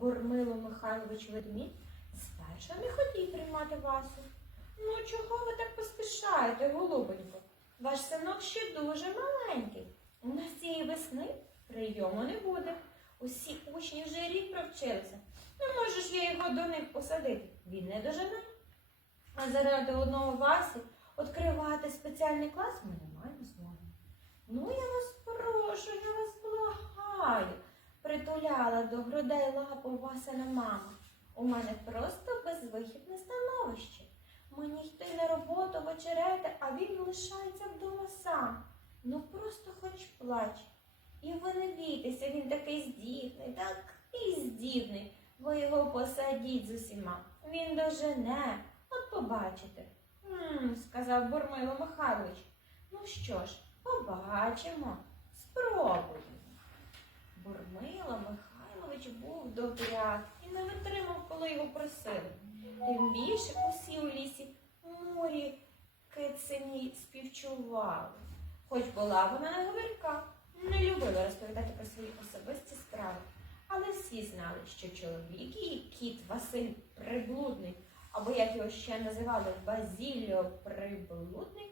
Бурмило Михайлович ведмідь, спершу не хотів приймати Васю. Ну, чого ви так поспішаєте, голубенько? Ваш синок ще дуже маленький. У нас цієї весни прийому не буде. Усі учні вже рік провчилися. Не можу ж я його до них посадити. Він не дожене. А заради одного Васі відкривати спеціальний клас ми не маємо змоги. Ну, я вас прошу, я вас благаю, притуляла до грудей Васина мама. У мене просто безвихідне становище. Мені йти на роботу вечеряти, а він лишається вдома сам. Ну просто хоч плач. І ви не бійтеся, він такий здібний, такий здібний. Ви його посадіть з усіма. Він дожене, от побачите. «М», сказав Бурмило Михайлович. Ну що ж, побачимо, спробуємо. Бурмило був добряк і не витримав, коли його просили. Тим більше усі у лісі морі кицині співчували. Хоч була вона не говорка, не любила розповідати про свої особисті справи. Але всі знали, що чоловік її кіт Василь Приблудний, або як його ще називали Базіліо Приблудний,